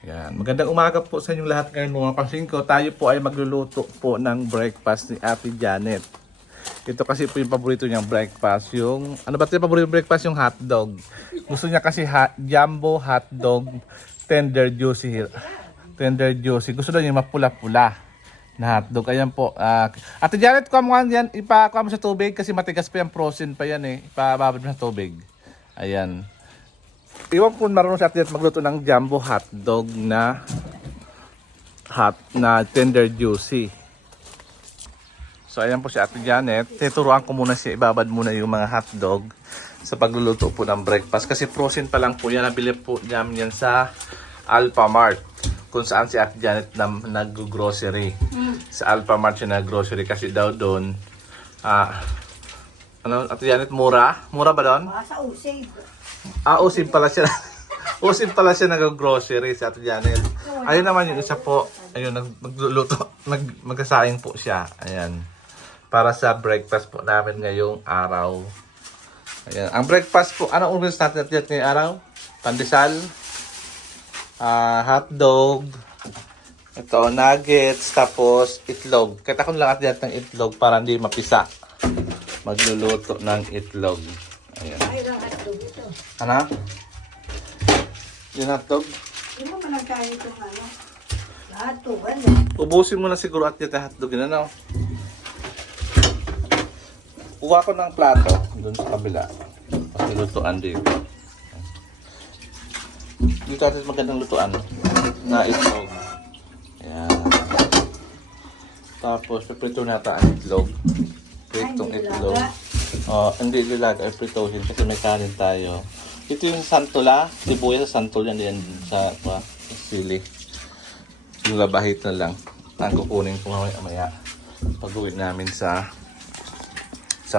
Yan. Magandang umaga po sa inyong lahat ngayon mga kasingko. Tayo po ay magluluto po ng breakfast ni Ate Janet. Ito kasi po yung paborito niyang breakfast. Yung, ano ba ito yung paborito breakfast? Yung hotdog. Gusto niya kasi jumbo hotdog, tender juicy. Tender juicy. Gusto daw niya mapula-pula na hotdog. Ayan po. Ate Janet, kuha mo yan. Ipakuha mo sa tubig kasi matigas pa yan. Frozen pa yan eh. Ipababad mo sa tubig. Ayan. Iwan po marunong si Ate Janet magluto ng jumbo hotdog na tender juicy. So ayan po si Ate Janet. Tuturuan ko muna siya, ibabad muna yung mga hotdog sa pagluluto po ng breakfast. Kasi frozen pa lang po yan. Nabili po namin yan sa Alphamart. Kung saan si Ate Janet nag-grocery. Sa Alphamart siya nag-grocery kasi daw doon. Ate Janet, mura? Mura ba doon? Sa usig. Usip pala siya. Usip pala siya nag-grocery sa Ate Janet. Ayun naman yung isa po. Ayun, magluluto. Magkasaing po siya. Ayan. Para sa breakfast po namin ngayong araw. Ayan. Ang breakfast po, anong ulit natin ngayong araw? Pandesal. Hotdog. Ito, nuggets. Tapos, itlog. Kita ko lang Ate Janet ng itlog para hindi mapisa. Magluluto ng itlog. Ayan. Ay, lang hotdog ito. Ano? Yung hotdog? Hindi mo man nagkain ito ano? Hotdog, ano? Ubusin mo na siguro at yung hotdog yun, ano? Kuha ko ng plato doon sa kabila. Kasi lutuan dito. Dito natin magandang lutuan na itlog. Ayan. Tapos, piprito natin ang itlog. Pritong itlog. Hindi lilag ay pritohin kasi may kanin tayo. Ito yung santola, sibuyas sa santol yan sa sili. Yung labahit na lang. Ang kukunin ko mamaya pag-uwi namin sa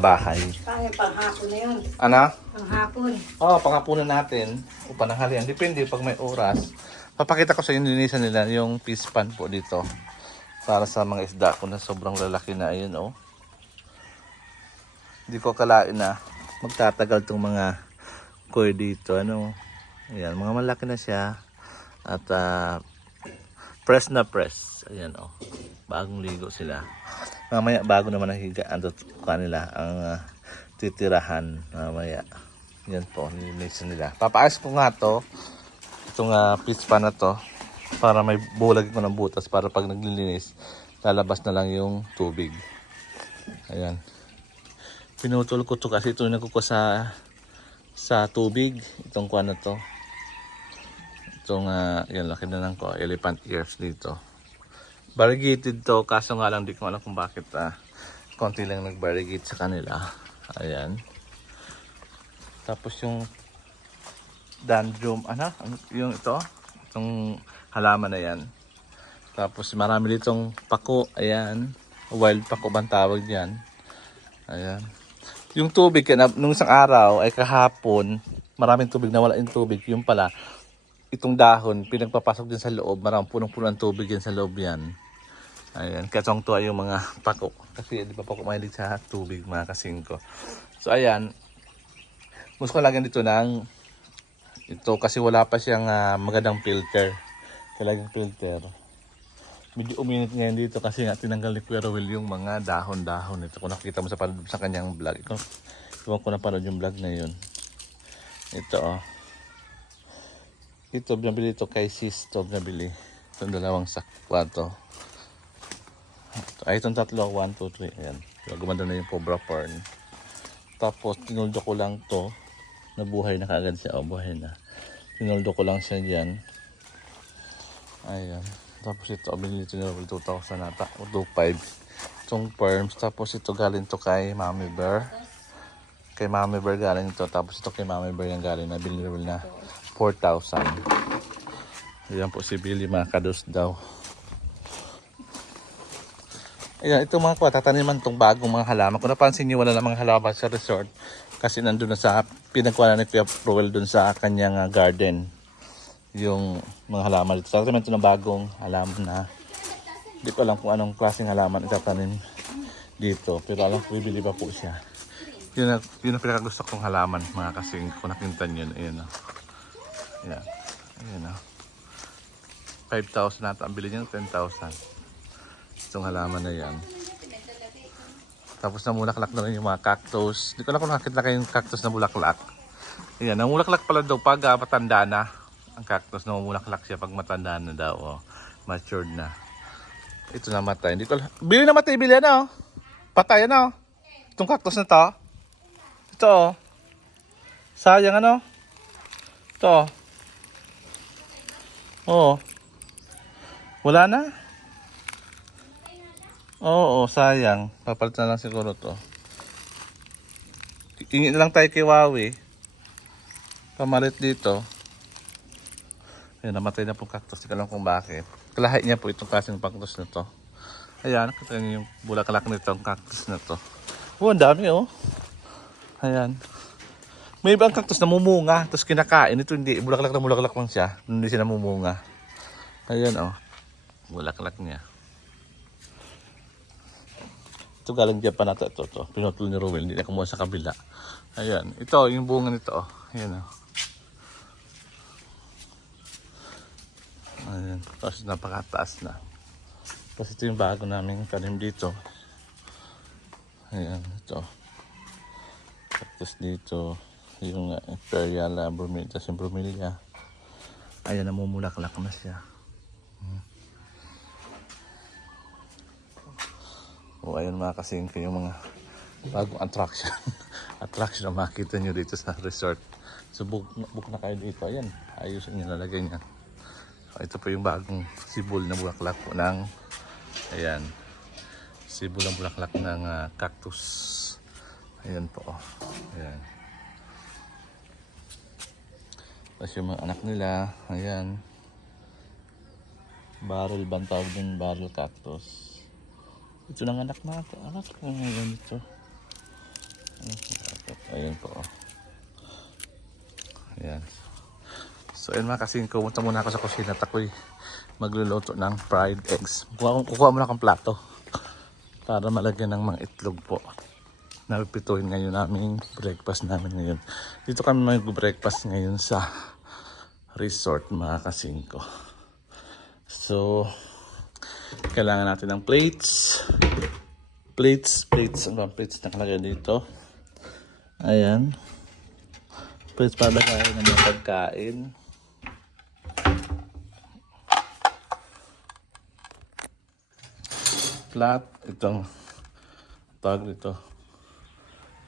bahay. Panghapon na yun. Ano? Panghapon. Panghapunan natin o pananghalian. Depende pag may oras. Papakita ko sa inyo nilinisan nila yung fish pan po dito. Para sa mga isda ko na sobrang lalaki na. Ayun oh. Hindi ko akalain na magtatagal tong mga koi dito. Ano? Ayan, mga malaki na siya. At press na press. Ayan o. Bagong ligo sila. Mamaya bago naman ang higaan kanila ang titirahan. Mamaya. Yan po. Nilinisan nila. Papaayos ko nga to. Itong fish pan na to. Para may bulag ko ng butas. Para pag naglilinis, lalabas na lang yung tubig. Ayan. Pinutol ko to kasi ito yung nakukuha sa tubig. Itong kuha na to. Itong, yan, laki na lang ko. Elephant ears dito. Variegated to. Kaso nga lang, di ko alam kung bakit konti lang nag-variegate sa kanila. Ayan. Tapos yung dandrum, yung ito. Itong halaman na yan. Tapos marami ditong pako. Ayan. Wild pako bang tawag yan. Ayan. Yung tubig, nung isang araw ay kahapon, maraming tubig, nawala yung tubig. Yung pala, itong dahon, pinagpapasok din sa loob. Maraming punong-puno ng tubig yan sa loob yan. Ayan, katong-tuwa yung mga pako. Kasi di ba pako mahilig sa tubig, mga kasingko. So ayan, gusto ko lagyan dito ng ito kasi wala pa siyang magandang filter. Kailangan filter. Medyo uminit ngayon dito kasi nga tinanggal ni Kuya Rowell yung mga dahon-dahon. Ito kung nakita mo sa kanyang vlog. Iwan ko na parod yung vlog na yun. Ito Ito nabili ito kay sis. Ito nabili. Itong dalawang sakwa to. Ay itong tatlo. 1, 2, 3. Ayan. Gumanda na yung cobra fern. Tapos tinuldo ko lang to. Nabuhay na kaagad siya. Buhay na. Tinuldo ko lang siya dyan. Ayan. Tapos ito, binili ito nila 2,000 nata, o 2,500. Itong perms. Tapos ito galing to kay Mami Bear. Kay Mami Bear galing ito. Tapos ito kay Mami Bear yung galing na binili na 4,000. Ayan po si Billy, mga kados daw. Ayan, itong mga kuha, tataniman itong bagong mga halaman. Kung napansin nyo, wala na mga halaman sa resort. Kasi nandun na sa pinagkuha na ni Kuya Rowell dun sa kanyang garden. Yung mga halaman dito. Tataniman ito ng bagong halaman na hindi ko alam kung anong klaseng halaman itatanim dito. Pero alam ko, bibili pa po siya. Yun ang pinakagusto kong halaman, mga kasing kung nakita nyo. Ayan o. Ayan. Ayan o. 5,000 nata. Ang bili niya 10,000. Itong halaman na yan. Tapos namulaklak na rin yung mga cactus. Hindi ko na kung nakita kayo yung cactus na bulaklak. Ayan, namulaklak pala daw pag matanda na. Ang cactus na mamulaklak siya pag matanda na daw. Oh. Matured na. Ito namatay. Hindi ko alam. Bili namatay, bili na oh. Patay na oh. Itong cactus na to. Ito oh. Sayang ano. Ito oh. Oo. Wala na. Oo, sayang. Papalitan na lang siguro to. Ingin na lang tayo kay Wawi. Pamalit dito. Ayan, namatay na po cactus. Hindi ko alam kung bakit. Kalahi niya po itong klaseng cactus na to. Ayan, nakita niyo yung bulaklak nitong cactus na to. Oh, ang dami oh. Ayan. May ibang cactus na mumunga. Tapos kinakain. Ito hindi. Bulaklak na bulaklak lang siya. Hindi siya namumunga. Ayan oh. Bulaklak niya. Ito galing Japan na ito. Pinutol ni Ruel. Hindi na kumuha sa kabila. Ayan. Ito, yung bunga nito oh. Ayan oh. Ayan, tapos napakataas na. Tapos ito yung bago naming tanim dito. Ayan, ito. Tapos dito, yung Imperial Bromeliad, tapos yung Bromelia. Ayan, namumulaklak na siya. O, ayan mga kasingko, yung mga bagong attraction. Attraction na makita nyo dito sa resort. So, book na kayo dito. Ayan, ayusin nyo, lalagay niya. Ito po yung bagong sibol na bulaklak po ng ayan, sibol ng bulaklak ng cactus. Ayan po. Ayan. Tapos yung mga anak nila, ayan. Barrel bantawag din, barrel cactus. Ito ng anak natin. Anak ko ngayon ito. Ayan po. Ayan. So ayun mga kasingko, punta muna ako sa kusina at ako'y magluluto ng fried eggs. Kukuha muna akong plato para malagyan ng mga itlog po. Napipituhin ngayon naming breakfast namin ngayon. Dito kami mag-breakfast ngayon sa resort mga kasingko. So, kailangan natin ng plates. Plates. Ano ba plates na kalagay dito? Ayan. Plates para kain ng mga pagkain. Flat, itong tawag dito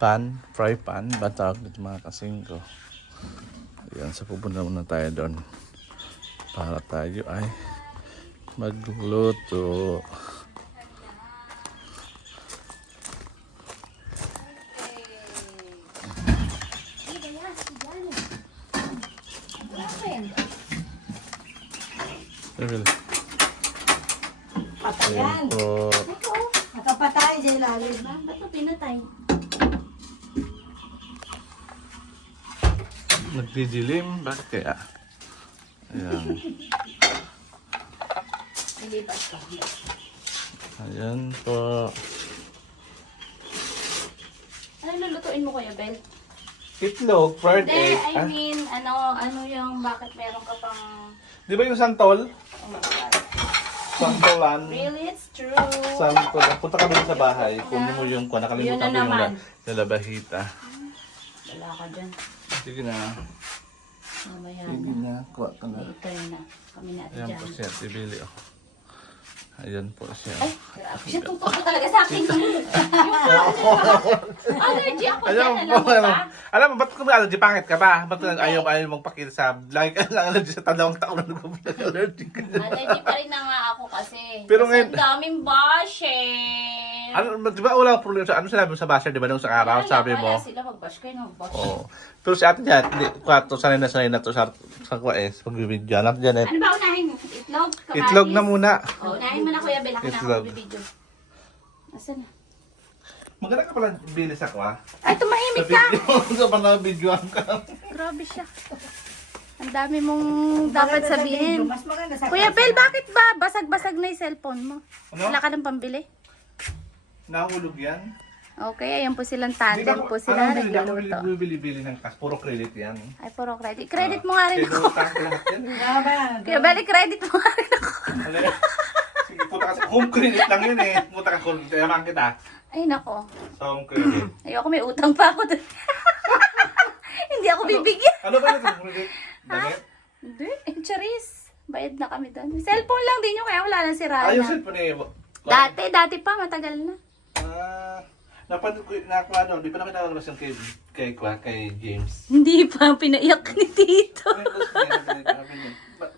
pan, fry pan ba tawag dito mga kasingko. Ayan, so pupunta muna tayo doon para tayo ay magluto. Patayan. Po. Nakapatay sa ilalim. Ba't mo pinatay? Nagdidilim, bakit kaya? Ayan. Nilipas ka. Ayan po. Ano lulutuin mo Kuya Bel? Itlog, fried Hindi, egg. I mean, ano yung bakit meron ka pang... Di ba yung santol? Oh my God. Santolan. Really, it's true. Santol. Punta ka doon sa bahay. Kunin mo yung kuha. Yun Nakalimutan na ko yung naman. lalabahita. Wala ka dyan. Sige na. Mamaya Sige na. na. Kuha ka na. Ikaw na. Kami na Ayan dyan. po siya. Tibili oh. Ayan po siya. Ay, grabe. Siya tutok ka talaga sa akin. Yung allergy ako dyan. Alam mo ba? Alam mo, ba't kung allergy, pangit ka ba? Ba't ayaw magpakita sa lagi ka lang allergy sa talawang taon na nag-allergy ka? Allergy pa rin na nga ako kasi. Pero Kasi ngayon- ang daming bashes. Ano, di ba walang problema sa, ano sinabi mo sa basher, di ba nung sa araw, sabi mo? Wala sila mag-bash kayo ng bash. Oo. Pero si ate dyan, sanay na to sa kwes, pagbibidyo. Ano dyan eh? Ano ba unahin mo? Itlog? Kamatis? Itlog na muna. Oh, unahin mo na Kuya Bel. Ako na Itlog. ako bibidyo. Asan na? Maganda ka pala bilis ako ah. Ay, tumahimik Sa video, sa panabidyoan ka. Grabe siya. Ang dami mong dapat sabihin. Mas maganda sa Kuya Bel, bakit ba basag-basag na yung cellphone mo? Ano? Wala ka ng pambili? Nahulog yan. Okay, ayan po silang Di ba, tandem po sila. hindi ako Nagluluto. bili ng cash. Puro credit yan. Ay, puro credit. Credit mo nga rin ako. Pinutang ko lahat yan. Laban. Kaya bali, credit mo nga rin ako. Ano yan? Sige, punta kasi. Home credit lang yun eh. Punta ka, tayaman kita. Ay, nako. Sa home credit. Ayoko, may utang pa ako doon. Hindi ako bibigyan. Ano ba yung home credit? Damit? Hindi, charis. Bayad na kami doon. Cellphone lang din yun, kaya wala nang sira Ayos na. cellphone eh. Dati pa, matagal na. Napanood ko, ano, di pa namin nakakalasan kay James. Hindi pa, pinaiyak ni Tito.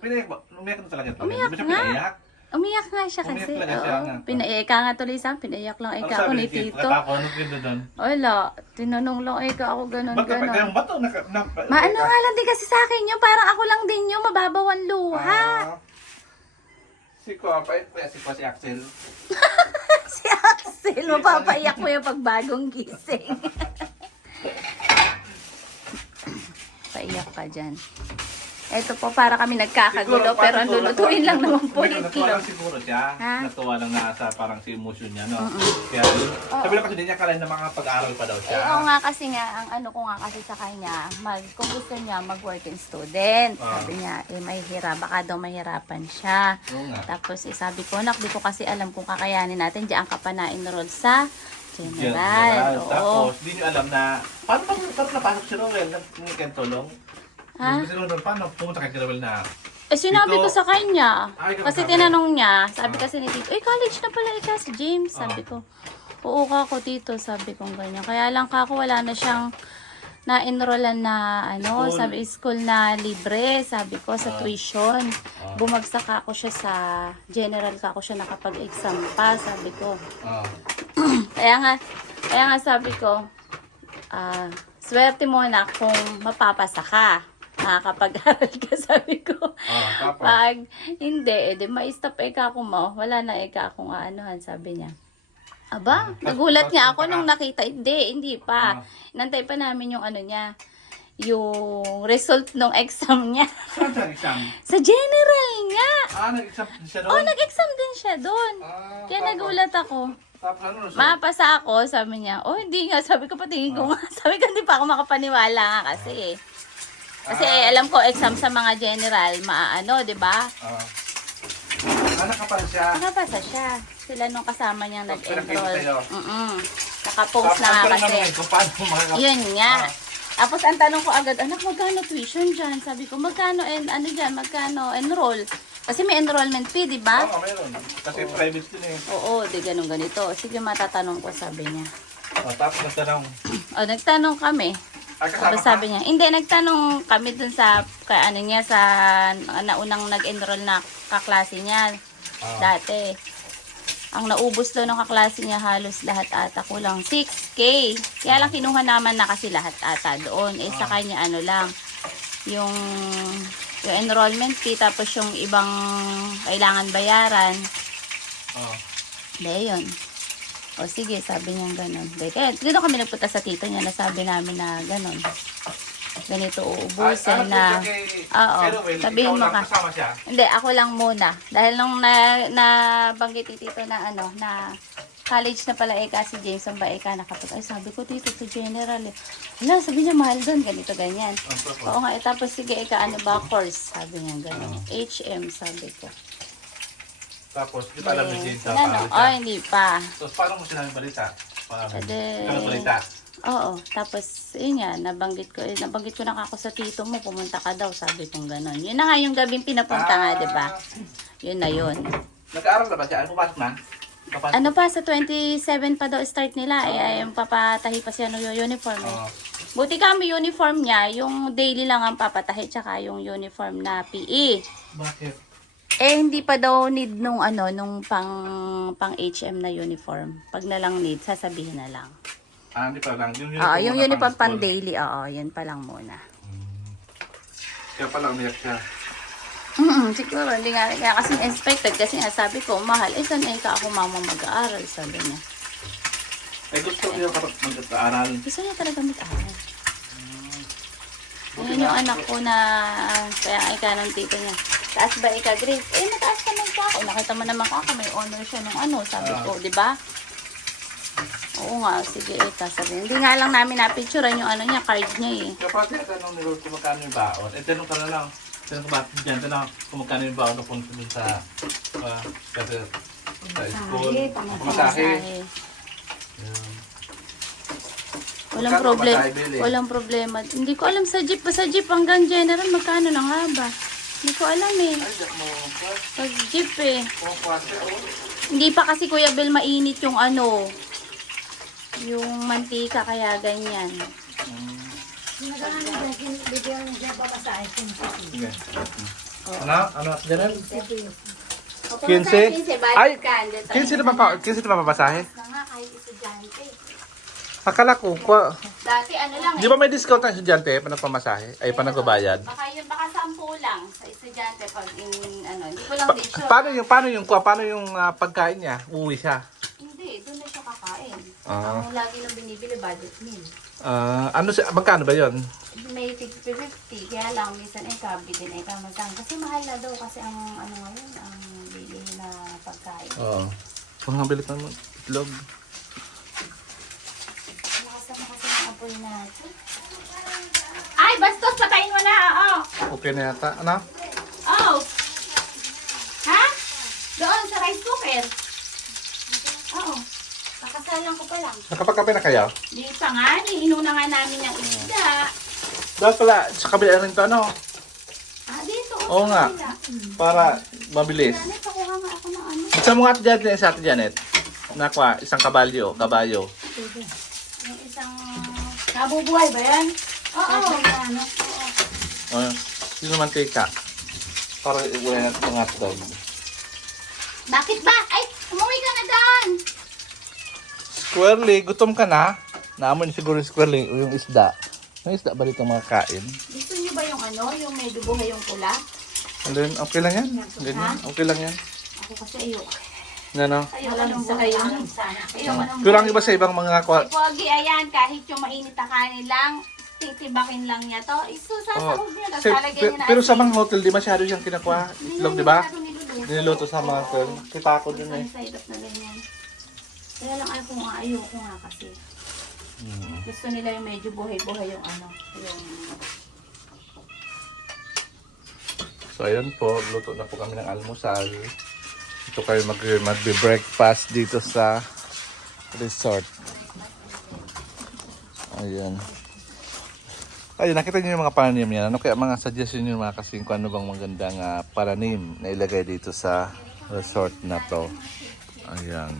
Pinayak ba? Umiyak na talaga ito. Umiyak Di ba siya nga. pinayak? Umiyak nga siya Umiyak kasi. talaga siya, Oo. nga. Pinaiyak nga tuloy sa akin. Pinaiyak lang Ano ika ako sabi ni ni Kate? Tito. Ako, anong pinto doon? Wala. Tinanong lang ika ako ganun. Ba't kapag yung bato? Maano nga lang din kasi sa akin yun. Parang ako lang din yun. Mababaw ang luha. Si si Axel. Si Axel, mapapaiyak mo yung pagbagong gising. Paiyak ka dyan. Eto po, para kami nagkakagulo, pero ang lulutuin lang naman po yung Natuwa lang kilo. siguro siya. Ha? Natuwa lang na sa parang si emotion niya, no? Kaya, sabi lang kasi din niya kalahin na mga pag-aaral pa daw siya. Oo nga kasi nga, ang ano ko nga kasi sa kanya, kung gusto niya mag-working student. Sabi niya, mahihirap, baka daw mahirapan siya. Oo nga. Tapos sabi ko, nak, di ko kasi alam kung kakayanin natin, diyan ka pa na-enroll sa general. Oo. Tapos, di niyo alam na, paano napasok si Rowell ng Kentolong? Ha? Kasi Rowell, paano pumunta kay Rowell na, Eh, sinabi ko sa kanya. Ay, ganun Kasi sabi. tinanong niya, sabi kasi ni Tito, college na pala ika si James. Sabi ko, oo ka ako Tito, sabi ko ganyan. Kaya lang ka ako, wala na siyang na-enrollan na, School. sabi school na libre, sabi ko, sa tuition. Bumagsak ako siya sa general ka ako siya nakapag-exam pa, sabi ko. Kaya nga sabi ko, swerte mo na kung mapapasa ka. Nakakapag-aral ka, sabi ko. tapos, Pag hindi, edi ma-stop eka ako mo. Wala na eka akong aanuhan, sabi niya. Aba, nagulat nga ako nung nakita. Hindi pa. Nantay pa namin yung ano niya, yung result ng exam niya. saan siya exam? Sa general nga. Nag-exam siya doon? Oh, nag-exam din siya doon. Kaya tapos, nagulat ako. Tapos ano, Mapasa ako, sabi niya. Oh, hindi nga. Sabi ko, patingin ko nga. Sabi ko, hindi pa ako makapaniwala nga kasi. Kasi alam ko, exam sa mga general, maaano, di ba? anak ka pala siya. Nakapasa siya. Sila nung kasama niyang nag-enroll. Pinakita sa'yo. Nakapost na nga kasi. Kung paano makakapag... Yun nga. Tapos ang tanong ko agad, anak, magkano tuition dyan? Sabi ko, magkano, magkano enroll? Kasi may enrollment fee, di ba? Oo, meron. Kasi private din eh. Oo, di ganun ganito. Sige, matatanong ko, sabi niya. Tapos nagtanong. Nagtanong kami. Kasama Tapos sabi niya, hindi, nagtanong kami dun sa, sa naunang nag-enroll na kaklase niya. Dati. Ang naubos daw ng kaklase niya halos lahat ata, kulang 6K. Kaya lang kinuha naman na kasi lahat ata doon. Sa kanya lang, yung enrollment fee, tapos yung ibang kailangan bayaran. Dahil yun. O sige, sabi niya gano'n. Kaya dito kami nagpunta sa tito niya, nasabi namin na gano'n. Ganito uubusin na. Oo, sabihin mo ka. Kasama siya. Hindi, ako lang muna. Dahil nung nabanggit ni tito na na college na pala si James ang baeka nakapag. Ay, sabi ko dito sa general eh. Wala, sabi niya mahal doon, ganito ganyan. Oo nga, tapos sige, ano ba course? Sabi niya gano'n. HM, sabi ko. Tapos, di pa alam ni James na Ano? paano siya. Hindi pa. So, paano mo sinabi balita? Ade- Ano balita? Oo, tapos yun nga, nabanggit ko na ako sa tito mo, pumunta ka daw, sabi kong gano'n. Yun na nga yung gabing pinapunta nga, di ba? Yun na yun. Nag-aaral na ba siya? Ano pumasok na? Papasok? Ano pa, sa 27 pa daw start nila, yung papatahi pa siya ng uniform. Buti kami uniform niya, yung daily lang ang papatahi, tsaka yung uniform na PE. Bakit? Hindi pa daw need nung nung pang HM na uniform. Pag na lang need, sasabihin na lang. Hindi pa lang. Yung uniform pang daily, yun pa lang muna. Kaya pala umiyak siya. Siguro, hindi nga kaya kasi expected kasi nga sabi ko, mahal, saan ka ako mama mag-aaral, sabi niya. Gusto niya mag-aaral. Gusto niya talaga mag-aaral. Ayun yung anak ko na, kaya ika ng tito niya. Taas ba ika grade? Mataas naman ka ako. Nakita mo naman ka, may honor siya nung sabi ko, di ba? Oo nga, sige, sasabihin. Hindi nga lang namin napicturean yung ano niya, card niya eh. Kaya pati tanong ni Lord kung magkano yung baon. Eh, tanong ka na lang. Tanong ka ba dyan, tanong kung magkano yung baon na punta dun sa kasi sa school. Pamasahe. Yan. Walang Magkano problema. pamasahe, Bill, eh? Walang problema. Hindi ko alam sa jeep. Sa jeep hanggang general, magkano na nga ba? Hindi ko alam eh. Ay, dak mo. Pag jeep eh. Pumapasa. Hindi pa kasi Kuya Bel mainit yung ano. Yung mantika kaya ganyan. Bigyan niya pa masahe kung Sige. Ano? Ano? General? 15? 15? Ay, 15 na ba 15 na ba papasahe? Na nga, kahit estudyante. Akala ko, Dati ano lang di ba may discount ang estudyante pa nagpamasahe? Ay, pa nagbabayad? Baka 10 lang sa estudyante pag ano, hindi ko lang din sure. Paano yung pagkain niya? Uwi siya. Hindi, doon na siya kakain. Ah. Ang lagi nang binibili budget meal. Magkano ba 'yon? May 50-50, kaya lang minsan kabi din magkano. Kasi mahal na daw kasi ang ano ngayon, ang bili na pagkain. Oo. Kung nabili ka mo itlog. Lakas na kasi ang apoy natin. Ay, bastos, patayin mo na, oh. Okay na yata. Ano? Oh. Ha? Doon sa rice cooker. Oo. Pakasalang ko pa lang. Nakapagkape na kayo? Di pa nga, inuna nga namin yung isda. Dapat pala, sa kabila rin to, ano? Dito. Oo nga. Para mabilis. Janet, pakuha nga ako ng ano. Isa mo nga ate Janet, sa ate Janet. Nakwa, isang kabalyo. Yung isang... Nabubuhay ba yan? Oo. Ano? Yung mantika. Para iwala natin mga hotdog. Bakit ba? Ay, umuwi ka na doon. Squirrely, gutom ka na? Naamoy ni siguro yung squirrely o yung isda. May isda ba dito mga kain? Gusto niyo ba yung ano? Yung medyo buhay yung pula? Alin, okay lang yan? Ganyan, okay lang yan. Ako kasi ayoko. Ano? Ayoko anong buhay yung sana. Ayoko anong Pero ang iba sa ibang mga Pogi, ayan, kahit yung mainit na kanin lang, titibakin lang niya to. Isusasahog niya. Tapos lalagyan niya na pero sa asin. mga hotel, di masyado siyang kinakuha. Itlog, di ba? Masyadong niluluto. Niluluto sa mga hotel. Kita ko dun eh. Sa ilot na ganyan. Kaya lang ayoko nga kasi. Gusto nila yung medyo buhay-buhay yung ano. Yung... So ayun po, luto na po kami ng almusal. Ito kayo magbe-breakfast dito sa resort. Ayan. Ayun, nakita niyo yung mga pananim yan. Ano kaya mga suggestion niyo mga kasing kung ano bang magandang pananim na ilagay dito sa resort na to. Ayan.